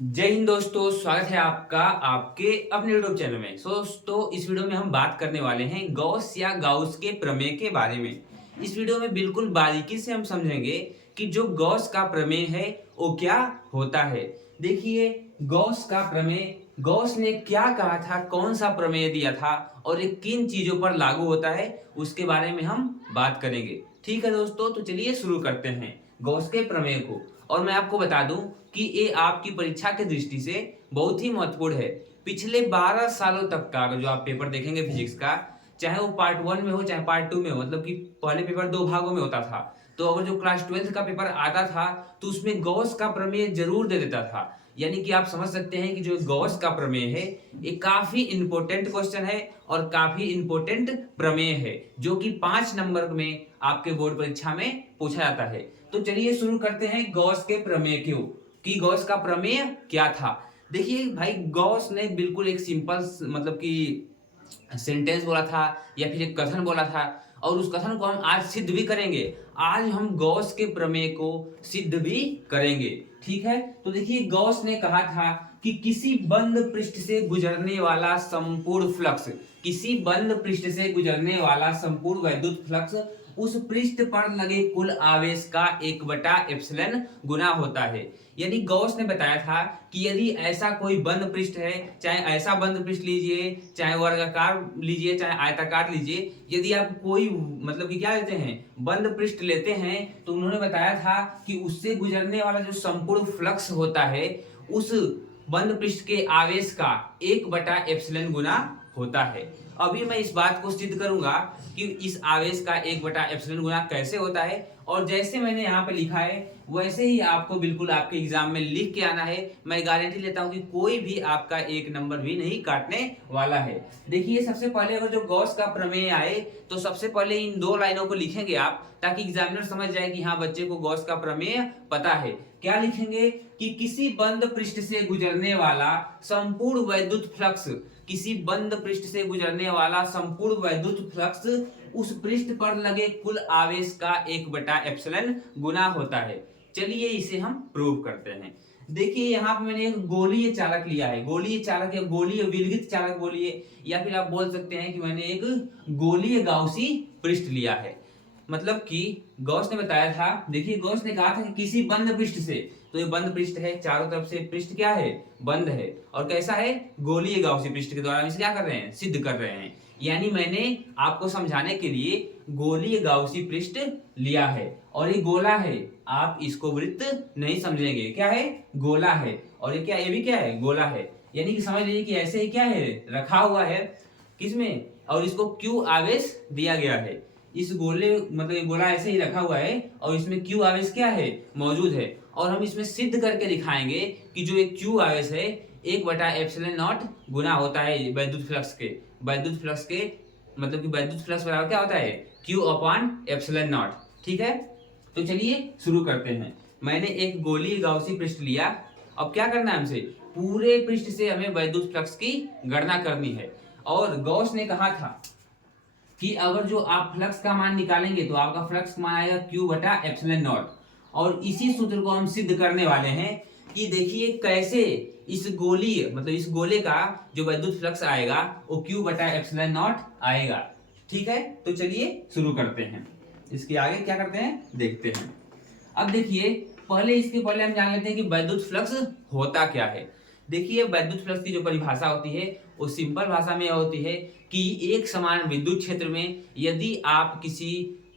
जय हिंद दोस्तों, स्वागत है आपका आपके अपने यूट्यूब चैनल में। दोस्तों, इस वीडियो में हम बात करने वाले हैं गॉस या गाउस के प्रमेय के बारे में। इस वीडियो में बिल्कुल बारीकी से हम समझेंगे कि जो गॉस का प्रमेय है वो क्या होता है। देखिए, गॉस का प्रमेय, गॉस ने क्या कहा था, कौन सा प्रमेय दिया था और ये किन चीजों पर लागू होता है, उसके बारे में हम बात करेंगे। ठीक है दोस्तों, तो चलिए शुरू करते हैं गॉस के प्रमेय को। और मैं आपको बता दूं कि ये आपकी परीक्षा की दृष्टि से बहुत ही महत्वपूर्ण है। पिछले 12 सालों तक का अगर जो आप पेपर देखेंगे फिजिक्स का, चाहे वो पार्ट 1 में हो चाहे पार्ट 2 में हो, मतलब कि पहले पेपर 2 भागों में होता था, तो अगर जो क्लास 12 का पेपर आता था तो उसमें गॉस का प्रमेय जरूर दे देता था। यानी कि आप समझ सकते हैं कि जो गॉस का प्रमेय है ये काफी इंपॉर्टेंट क्वेश्चन है और काफी इंपॉर्टेंट प्रमेय है, जो कि 5 नंबर में आपके बोर्ड परीक्षा में पूछा जाता है। तो चलिए शुरू करते हैं गॉस के प्रमेय क्यों, कि गॉस का प्रमेय क्या था। देखिए भाई, गॉस ने बिल्कुल एक सिंपल मतलब कि सेंटेंस बोला था या फिर एक कथन बोला था, और उस कथन को हम आज सिद्ध भी करेंगे। आज हम गॉस के प्रमेय को सिद्ध भी करेंगे। ठीक है, तो देखिए गॉस ने कहा था कि किसी बंद पृष्ठ से गुजरने वाला संपूर्ण फ्लक्स, किसी बंद पृष्ठ से गुजरने वाला संपूर्ण वैद्युत फ्लक्स उस पृष्ठ पर लगे कुल आवेश का 1/एप्सिलॉन गुना होता है। यानी गॉस ने बताया था कि यदि ऐसा कोई बंद पृष्ठ है, चाहे ऐसा बंद पृष्ठ लीजिए, चाहे वर्गाकार लीजिए, चाहे आयताकार लीजिए, यदि आप कोई मतलब कि क्या लेते हैं, बंद पृष्ठ लेते हैं, तो उन्होंने बताया था कि उससे गुजरने वाला जो संपूर्ण फ्लक्स होता है उस बंद पृष्ठ के आवेश का 1/एप्सिलॉन गुना होता है। अभी मैं इस बात को सिद्ध करूंगा कि इस आवेश का 1/एप्सिलॉन गुना कैसे होता है, और जैसे मैंने यहाँ पे लिखा है वैसे ही आपको बिल्कुल आपके एग्जाम में लिख के आना है। मैं गारंटी लेता हूँ कि कोई भी आपका एक नंबर भी नहीं काटने वाला है। देखिए, सबसे पहले अगर जो गॉस का प्रमेय आए तो सबसे पहले इन 2 लाइनों को लिखेंगे आप, ताकि एग्जामिनर समझ जाए कि हाँ, बच्चे को गॉस का प्रमेय पता है। क्या लिखेंगे कि किसी बंद पृष्ठ से गुजरने वाला संपूर्ण वैद्युत फ्लक्स, किसी बंद पृष्ठ से गुजरने वाला संपूर्ण वैद्युत फ्लक्स उस पृष्ठ पर लगे कुल आवेश का 1/एप्सिलॉन गुना होता है। चलिए इसे हम प्रूव करते हैं। देखिए, यहाँ पे मैंने एक गोलीय चालक लिया है, गोलीय चालक या गोलीय विलगित चालक बोलिए, या फिर आप बोल सकते हैं कि मैंने एक गोलीय गाउसी पृष्ठ लिया है। मतलब कि गॉस ने बताया था, देखिए गॉस ने कहा था कि किसी बंद पृष्ठ से, तो ये बंद पृष्ठ है, चारों तरफ से पृष्ठ क्या है, बंद है, और कैसा है, गोलीय गाउसी पृष्ठ के द्वारा हम इसे क्या कर रहे हैं, सिद्ध कर रहे हैं। यानी मैंने आपको समझाने के लिए गोलीय गाउसी पृष्ठ लिया है, और ये गोला है, आप इसको वृत्त नहीं समझेंगे, क्या है, गोला है, और ये क्या, ये भी क्या है, गोला है। यानी कि समझ लीजिए कि ऐसे ही क्या है, रखा हुआ है किसमें, और इसको क्यू आवेश दिया गया है। इस गोले मतलब ये गोला ऐसे ही रखा हुआ है और इसमें क्यू आवेश क्या है, मौजूद है, और हम इसमें सिद्ध करके दिखाएंगे कि जो एक क्यू आवेश है 1/एप्सिलॉन नॉट गुना होता है वैद्युत फ्लक्स के, वैद्युत फ्लक्स के, मतलब कि वैद्युत फ्लक्स बराबर क्या होता है, क्यू अपॉन एप्सिलॉन नॉट। ठीक है, तो चलिए शुरू करते हैं। मैंने एक गोलीय गाउसी पृष्ठ लिया। अब क्या करना है, हमसे पूरे पृष्ठ से हमें वैद्युत फ्लक्स की गणना करनी है। और गॉस ने कहा था कि अगर जो आप फ्लक्स का मान निकालेंगे तो आपका फ्लक्स का मान आएगा Q/एप्सिलॉन नॉट। और इसी सूत्र को हम सिद्ध करने वाले हैं कि देखिए कैसे इस गोलीय मतलब इस गोले का जो वैद्युत फ्लक्स आएगा वो Q/एप्सिलॉन नॉट आएगा। ठीक है, तो चलिए शुरू करते हैं। इसके आगे क्या करते हैं देखते हैं। अब देखिए, इसके पहले हम जान लेते हैं कि वैद्युत फ्लक्स होता क्या है। देखिए, वैद्युत फ्लक्स की जो परिभाषा होती है वो सिंपल भाषा में होती है कि एक समान विद्युत क्षेत्र में यदि आप किसी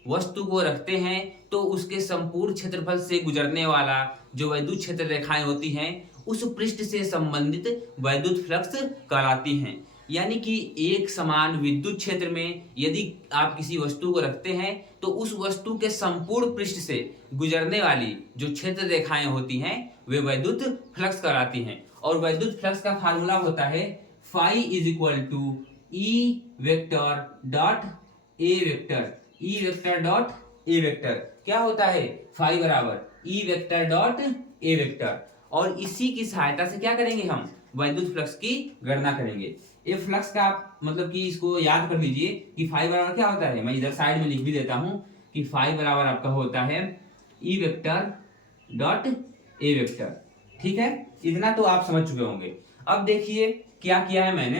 वस्तु को रखते हैं तो उसके संपूर्ण क्षेत्रफल से गुजरने वाला जो वैद्युत क्षेत्र रेखाएं होती हैं उस पृष्ठ से संबंधित वैद्युत फ्लक्स कहलाती हैं। यानी कि एक समान विद्युत क्षेत्र में यदि आप किसी वस्तु को रखते हैं तो उस वस्तु के संपूर्ण पृष्ठ से गुजरने वाली जो क्षेत्र रेखाएं होती हैं वे वैद्युत फ्लक्स कहलाती हैं। और वैद्युत फ्लक्स का फार्मूला होता है phi is equal to E vector dot A vector, E vector dot A vector. क्या होता है, फाई बराबर E vector dot A vector. और इसी की सहायता से क्या करेंगे, हम वैद्युत फ्लक्स की गणना करेंगे। ये फ्लक्स का मतलब कि इसको याद कर लीजिए कि फाई बराबर क्या होता है, मैं इधर साइड में लिख भी देता हूं कि फाई बराबर आपका होता है ई वेक्टर डॉट ए वेक्टर। ठीक है, इतना तो आप समझ चुके होंगे। अब देखिए क्या किया है मैंने।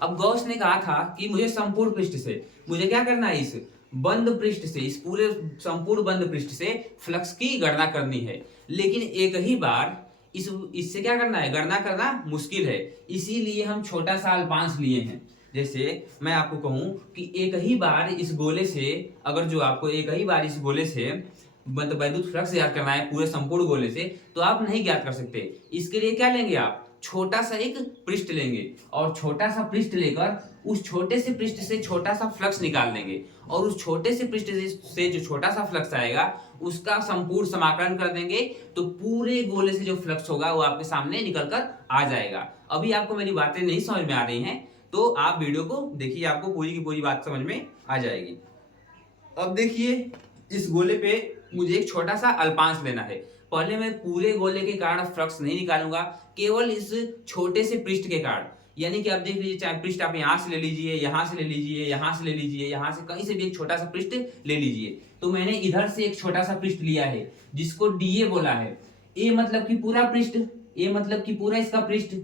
अब गॉस ने कहा था कि मुझे संपूर्ण पृष्ठ से, मुझे क्या करना है, इस बंद पृष्ठ से, इस पूरे संपूर्ण बंद पृष्ठ से फ्लक्स की गणना करनी है। लेकिन एक ही बार इससे क्या करना है, गणना करना मुश्किल है, इसीलिए हम छोटा सा अल्पांश लिए हैं। जैसे मैं आपको कहूं कि एक ही बार इस गोले से, अगर जो आपको एक ही बार इस गोले से मतलब वैद्युत फ्लक्स ज्ञात करना है पूरे संपूर्ण गोले से, तो आप नहीं ज्ञात कर सकते। इसके लिए क्या लेंगे, आप छोटा सा एक पृष्ठ लेंगे और छोटा सा पृष्ठ लेकर उस छोटे से पृष्ठ से छोटा सा फ्लक्स निकाल देंगे, और उस छोटे से पृष्ठ से जो छोटा सा फ्लक्स आएगा उसका संपूर्ण समाकलन कर देंगे, तो पूरे गोले से जो फ्लक्स होगा वो आपके सामने निकल कर आ जाएगा। अभी आपको मेरी बातें नहीं समझ में आ रही हैं तो आप वीडियो को देखिए, आपको पूरी की पूरी बात समझ में आ जाएगी। अब देखिए, इस गोले पे मुझे एक छोटा सा अल्पांश लेना है। पहले मैं पूरे गोले के कारण फ्लक्स नहीं निकालूंगा, केवल इस छोटे से पृष्ठ के कारण। यानी कि आप देख लीजिए, चाहे पृष्ठ आप यहाँ से ले लीजिए, यहाँ से ले लीजिए, यहाँ से ले लीजिए, यहाँ से कहीं से भी एक छोटा सा पृष्ठ ले लीजिए। तो मैंने इधर से एक छोटा सा पृष्ठ लिया है जिसको डीए बोला है। ए मतलब कि पूरा पृष्ठ, ए मतलब कि पूरा इसका पृष्ठ,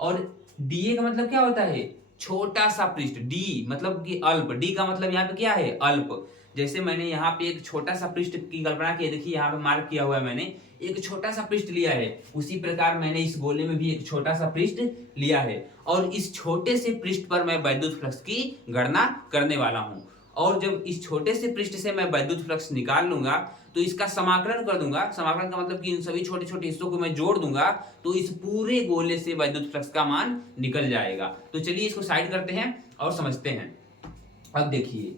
और डीए का मतलब क्या होता है, छोटा सा पृष्ठ। डी मतलब कि अल्प, डी का मतलब यहाँ पे क्या है, अल्प। जैसे मैंने यहाँ पे एक छोटा सा पृष्ठ की कल्पना की, देखिए यहाँ पे मार्क किया हुआ है मैंने, एक छोटा सा पृष्ठ लिया है। उसी प्रकार मैंने इस गोले में भी एक छोटा सा पृष्ठ लिया है, और इस छोटे से पृष्ठ पर मैं वैद्युत फ्लक्स की गणना करने वाला हूँ। और जब इस छोटे से पृष्ठ से मैं वैद्युत फ्लक्स निकाल लूंगा तो इसका समाकलन कर दूंगा। समाकलन का मतलब कि इन सभी छोटे छोटे हिस्सों को मैं जोड़ दूंगा तो इस पूरे गोले से वैद्युत फ्लक्स का मान निकल जाएगा। तो चलिए इसको साइड करते हैं और समझते हैं। अब देखिए,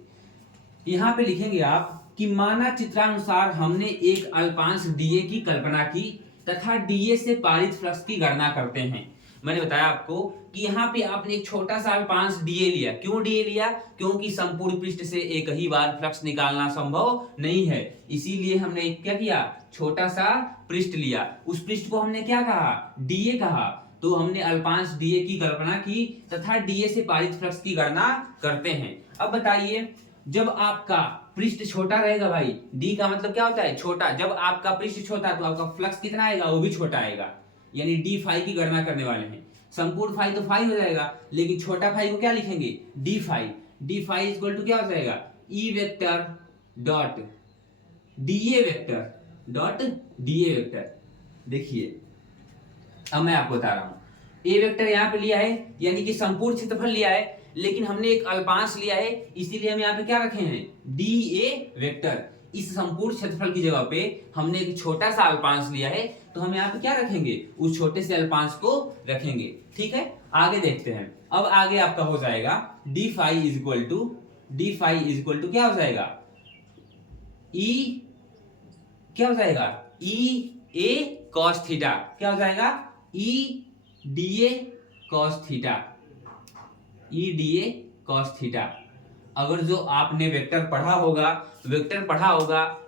यहाँ पे लिखेंगे आप कि माना चित्रानुसार हमने एक अल्पांश डीए की कल्पना की तथा डीए से पारित फ्लक्स की गणना करते हैं। मैंने बताया आपको कि यहाँ पे आपने एक छोटा सा अल्पांश डीए लिया। क्यों डीए लिया, क्योंकि संपूर्ण पृष्ठ से एक ही बार फ्लक्स निकालना संभव नहीं है, इसीलिए हमने क्या किया, छोटा सा पृष्ठ लिया। उस पृष्ठ को हमने क्या कहा, डीए कहा। तो हमने अल्पांश डीए की कल्पना की तथा डीए से पारित फ्लक्स की गणना करते हैं। अब बताइए, जब आपका पृष्ठ छोटा रहेगा भाई, डी का मतलब क्या होता है, छोटा, जब आपका पृष्ठ छोटा तो आपका फ्लक्स कितना आएगा, वो भी छोटा आएगा। यानी डी फाई की गणना करने वाले हैं। संपूर्ण फाई तो फाई हो जाएगा, लेकिन छोटा फाई को क्या लिखेंगे, D phi. D phi equal to क्या हो जाएगा, E vector dot DA vector dot DA vector. देखिए अब मैं आपको बता रहा हूं, ए वेक्टर यहां पे लिया है यानी कि संपूर्ण क्षेत्रफल लिया है, लेकिन हमने एक अल्पांश लिया है, इसीलिए हम यहाँ पे क्या रखे हैं, डी ए वेक्टर। इस संपूर्ण क्षेत्रफल की जगह पे हमने एक छोटा सा अल्पांश लिया है, तो हम यहाँ पे क्या रखेंगे, उस छोटे से अल्पांश को रखेंगे। ठीक है, आगे देखते हैं। अब आगे आपका हो जाएगा D phi is equal to क्या हो जाएगा, ई क्या हो जाएगा, ई ए कॉस थीटा। क्या हो जाएगा, ई D A cos theta, E D A cos theta. अगर जो आपने वेक्टर पढ़ा होगा,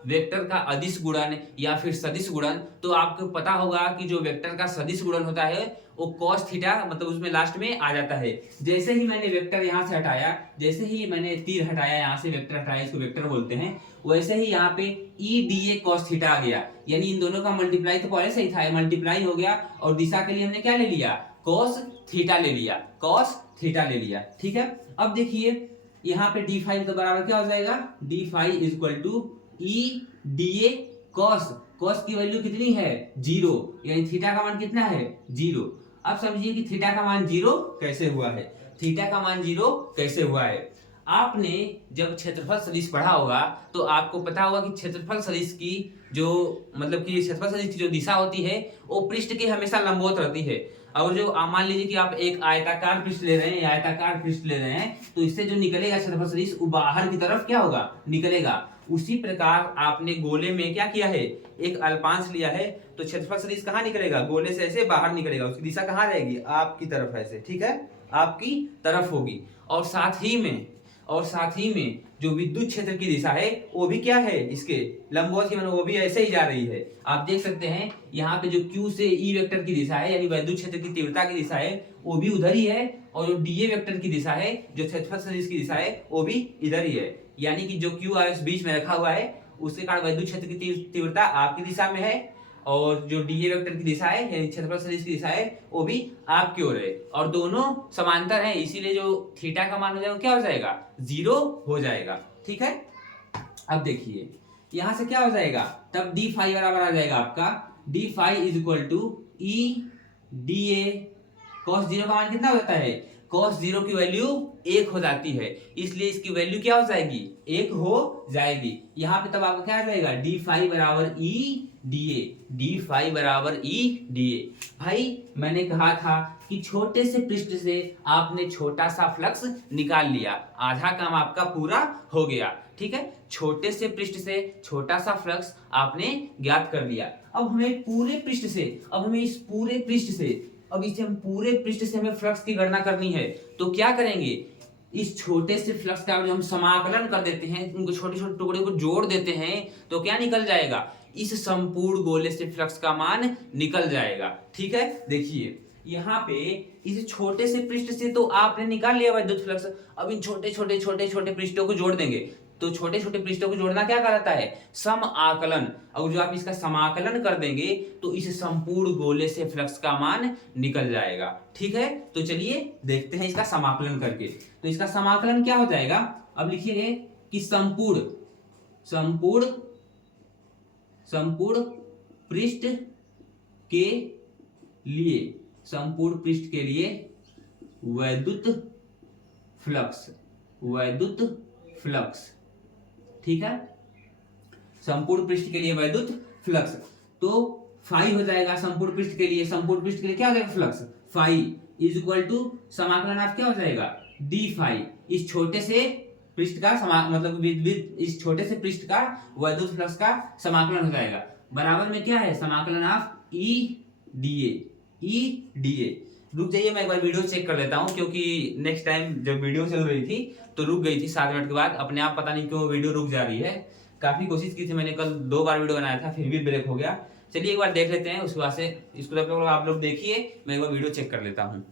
वेक्टर का अदिश गुणन या फिर सदिश गुणन, तो आपको पता होगा कि जो वेक्टर का सदिश गुणन होता है वो cos थीटा मतलब उसमें लास्ट में आ जाता है। जैसे ही मैंने वेक्टर यहाँ से हटाया, जैसे ही मैंने तीर हटाया, यहाँ से वेक्टर हटाया, इसको वेक्टर बोलते हैं, वैसे ही यहाँ पे E D A cos theta आ गया। यानी इन दोनों का मल्टीप्लाई तो पहले से ही था, मल्टीप्लाई हो गया, और दिशा के लिए हमने क्या ले लिया, कॉस थीटा ले लिया, कॉस थीटा ले लिया। ठीक है, अब देखिए यहाँ पे डी फाइव तो बराबर क्या हो जाएगा, D phi is equal to E D A cos. Cos की वैल्यू कितनी है, 0, यानी थीटा का मान कितना है, 0। अब समझिए कि थीटा का मान 0 कैसे हुआ है, थीटा का मान 0 कैसे हुआ है। आपने जब क्षेत्रफल सदिश पढ़ा होगा तो आपको पता होगा कि क्षेत्रफल सदिश की जो मतलब कि क्षेत्रफल सदिश की जो दिशा होती है वो पृष्ठ के हमेशा लंबवत रहती है। और जो मान लीजिए कि आप एक आयताकार पृष्ठ ले रहे हैं या आयताकार पृष्ठ ले रहे हैं, तो इससे जो निकलेगा क्षेत्रफल सदिश वो बाहर की तरफ क्या होगा, निकलेगा। उसी प्रकार आपने गोले में क्या किया है, एक अल्पांश लिया है, तो क्षेत्रफल सदिश कहाँ निकलेगा, गोले से ऐसे बाहर निकलेगा। उसकी दिशा कहाँ रहेगी, आपकी तरफ ऐसे, ठीक है, आपकी तरफ होगी। और साथ ही में जो विद्युत क्षेत्र की दिशा है वो भी क्या है, इसके लंबवत ही, वो भी ऐसे ही जा रही है। आप देख सकते हैं यहाँ पे जो Q से E वेक्टर की दिशा है, यानी विद्युत क्षेत्र की तीव्रता की दिशा है, वो भी उधर ही है, और जो DA वेक्टर की दिशा है, जो क्षेत्रफल सदिश की दिशा है, वो भी इधर ही है। यानी कि जो Q आयस बीच में रखा हुआ है, उसके कारण विद्युत क्षेत्र की तीव्रता आपकी दिशा में है, और जो डीए वेक्टर की दिशा है यानी क्षेत्रफल सदिश की दिशा है वो भी आपकी ओर है और दोनों समांतर हैं, इसीलिए जो थीटा का मान हो जाएगा क्या हो जाएगा 0 हो जाएगा। ठीक है, अब देखिए यहां से क्या हो जाएगा, तब डी फाई बराबर आ जाएगा आपका D phi is equal to E D A. Cos 0 का मान कितना हो जाता है, cos 0 की वैल्यू 1 हो जाती है, इसलिए इसकी वैल्यू क्या हो जाएगी 1 हो जाएगी। यहाँ पे तब आपका क्या आ जाएगा डी फाई बराबर E D A, D phi बराबर ई डी ए। भाई मैंने कहा था कि छोटे से पृष्ठ से आपने छोटा सा फ्लक्स निकाल लिया, आधा काम आपका पूरा हो गया। ठीक है, छोटे से पृष्ठ से छोटा सा फ्लक्स आपने ज्ञात कर लिया। अब हमें पूरे पृष्ठ से, अब हमें इस पूरे पृष्ठ से, अब इसे हम पूरे पृष्ठ से हमें फ्लक्स की गणना करनी है, तो क्या करेंगे, इस छोटे से फ्लक्स का जो हम समाकलन कर देते हैं, उनको छोटे छोटे टुकड़े को जोड़ देते हैं, तो क्या निकल जाएगा, इस संपूर्ण गोले से फ्लक्स का मान निकल जाएगा। ठीक है, देखिए यहाँ पे इस छोटे से पृष्ठ से तो आपने निकाल लिया वैद्युत फ्लक्स, अब इन छोटे छोटे छोटे छोटे पृष्ठों को जोड़ देंगे, तो छोटे छोटे पृष्ठों को जोड़ना क्या कहलाता है, सम आकलन। और जो आप इसका समाकलन कर देंगे तो इस संपूर्ण गोले से फ्लक्स का मान निकल जाएगा। ठीक है, तो चलिए देखते हैं इसका समाकलन करके। तो इसका समाकलन क्या हो जाएगा, अब लिखिए कि संपूर्ण संपूर्ण संपूर्ण पृष्ठ के लिए, संपूर्ण पृष्ठ के लिए वैद्युत फ्लक्स, वैद्युत फ्लक्स। ठीक है, संपूर्ण पृष्ठ के लिए वैद्युत फ्लक्स, तो फाई हो जाएगा संपूर्ण पृष्ठ के लिए, संपूर्ण पृष्ठ के लिए क्या हो जाएगा flux, phi is equal to समाकलन आप क्या हो जाएगा डी फाई, इस छोटे से पृष्ठ का मतलब इस छोटे से पृष्ठ का वैद्युत फ्लक्स का समाकलन हो जाएगा, बराबर में क्या है समाकलन of E DA, E DA. रुक जाइए मैं एक बार वीडियो चेक कर लेता हूं, क्योंकि नेक्स्ट टाइम जब वीडियो चल रही थी तो रुक गई थी 7 मिनट के बाद, अपने आप पता नहीं क्यों वीडियो रुक जा रही है। काफी कोशिश की थी मैंने, कल 2 बार वीडियो बनाया था फिर भी ब्रेक हो गया। चलिए एक बार देख लेते हैं, उसके बाद से इसको आप लोग देखिए, मैं एक बार वीडियो चेक कर लेता हूँ।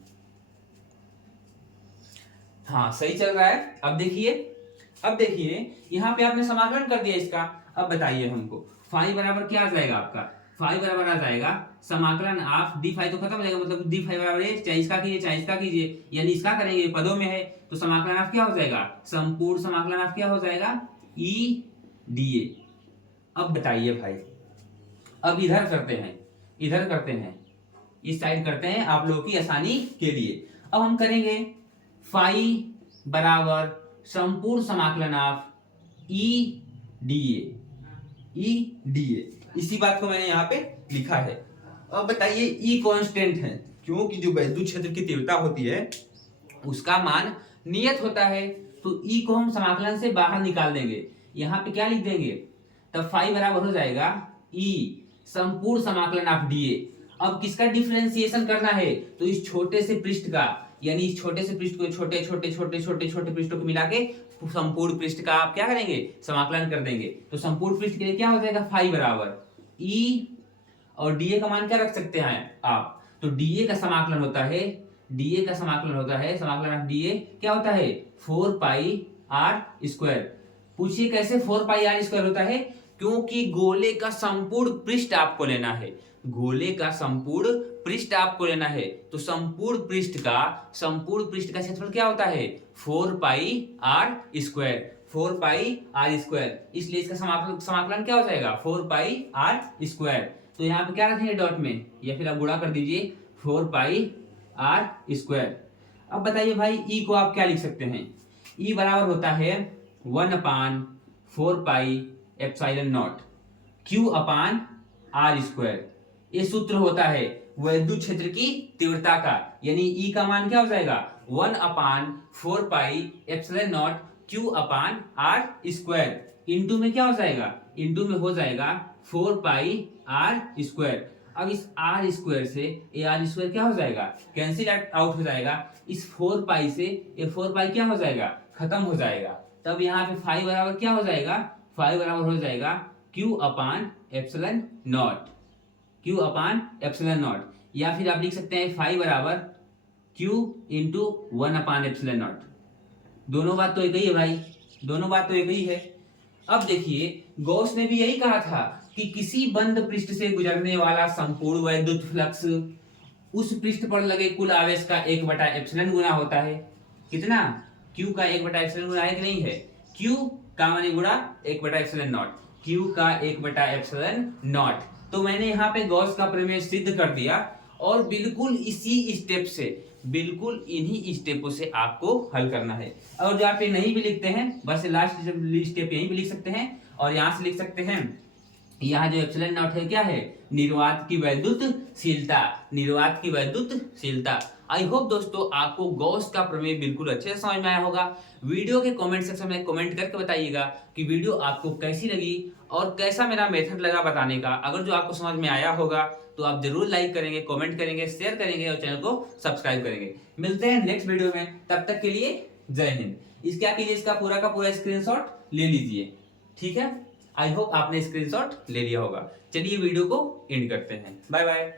हाँ सही चल रहा है। अब देखिए यहाँ पे आपने समाकलन कर दिया इसका, अब बताइए हमको फाई बराबर क्या आ जाएगा आपका, फाई बराबर आ जाएगा समाकलन ऑफ डी फाई, तो खत्म हो जाएगा, मतलब डी फाई बराबर है चाहे इसका कीजिए चाहे इसका कीजिए, यानी इसका करेंगे पदों में है, तो समाकलन ऑफ क्या हो जाएगा, संपूर्ण समाकलन ऑफ क्या हो जाएगा ई डी ए। अब बताइए भाई, अब इधर करते हैं, इस साइड करते हैं आप लोगों की आसानी के लिए। अब हम करेंगे फाई बराबर संपूर्ण समाकलन ऑफ ई डी ए, इसी बात को मैंने यहाँ पे लिखा है। अब बताइए ई कांस्टेंट है, क्योंकि जो वैद्युत क्षेत्र की तीव्रता होती है उसका मान नियत होता है, तो ई को हम समाकलन से बाहर निकाल देंगे, यहाँ पे क्या लिख देंगे, तब फाई बराबर हो जाएगा ई संपूर्ण समाकलन ऑफ डी ए। अब किसका डिफरेंशिएशन करना है, तो इस छोटे से पृष्ठ का, यानी इस छोटे से पृष्ठ को छोटे छोटे छोटे छोटे छोटे पृष्ठों को मिला के संपूर्ण पृष्ठ का आप क्या करेंगे समाकलन कर देंगे, तो संपूर्ण पृष्ठ के लिए क्या हो जाएगा फाई बराबर ई, और डीए का मान क्या रख सकते हैं आप, तो डीए का समाकलन होता है, समाकलन ऑफ डीए क्या होता है 4 पाई आर स्क्वायर। पूछिए कैसे 4 पाई आर स्क्वायर होता है, क्योंकि गोले का संपूर्ण पृष्ठ आपको लेना है, गोले का संपूर्ण पृष्ठ आपको लेना है, तो संपूर्ण पृष्ठ का क्षेत्रफल क्या होता है 4 pi R square, 4 pi R square, इसलिए इसका समाकलन क्या हो जाएगा 4 पाई आर स्क्वायर। तो यहाँ पे क्या रखेंगे डॉट में, या फिर आप गुणा कर दीजिए 4 पाई आर स्क्वायर। अब बताइए भाई ई को आप क्या लिख सकते हैं, ई बराबर होता है 1/4 pi epsilon naught Q upon R square. ये सूत्र होता है वैद्युत क्षेत्र की तीव्रता का, यानी ई का मान क्या हो जाएगा 1/4 pi epsilon naught Q upon R square, into में क्या हो जाएगा, इंटू में हो जाएगा 4 पाई आर स्क्वायर। अब इस आर स्क्वायर से ये आर स्क्वायर क्या हो जाएगा कैंसिल आउट हो जाएगा, इस 4 पाई से ये 4 पाई क्या हो जाएगा खत्म हो जाएगा, तब यहाँ पे फाई बराबर क्या हो जाएगा, फाई बराबर हो जाएगा Q upon epsilon naught, Q upon epsilon not, या फिर आप लिख सकते हैं फाई बराबर Q into 1 upon epsilon not. दोनों बात तो एक ही है भाई, दोनों बात तो एक ही है। अब देखिए गॉस ने भी यही कहा था कि किसी बंद पृष्ठ से गुजरने वाला संपूर्ण वैद्युत फ्लक्स उस पृष्ठ पर लगे कुल आवेश का 1/ε गुना होता है। कितना? Q का 1/ε गुना है कि नहीं है? Q का माने गुणा 1/ε0, Q का 1/ε0। तो मैंने यहाँ पे गॉस का प्रमेय सिद्ध कर दिया और बिल्कुल इसी स्टेप से, बिल्कुल इन्हीं स्टेपों से आपको हल करना है। और जो आप ये नहीं भी लिखते हैं, बस लास्ट स्टेप यहीं भी लिख सकते हैं और यहाँ से लिख सकते हैं। यहाँ जो एप्सिलॉन नॉट है क्या है? निर्वात की वैद्युतशीलता, निर्वात की वैद्युतशीलता। आई होप दोस्तों आपको गॉस का प्रमेय बिल्कुल अच्छे से समझ में आया होगा। वीडियो के कमेंट सेक्शन में कमेंट करके बताइएगा कि वीडियो आपको कैसी लगी और कैसा मेरा मेथड लगा बताने का। अगर जो आपको समझ में आया होगा तो आप जरूर लाइक करेंगे, कमेंट करेंगे, शेयर करेंगे और चैनल को सब्सक्राइब करेंगे। मिलते हैं नेक्स्ट वीडियो में, तब तक के लिए जय हिंद। इस क्या कीजिए, इसका पूरा का पूरा स्क्रीनशॉट ले लीजिए, ठीक है। आई होप आपने स्क्रीनशॉट ले लिया होगा। चलिए वीडियो को एंड करते हैं। Bye bye.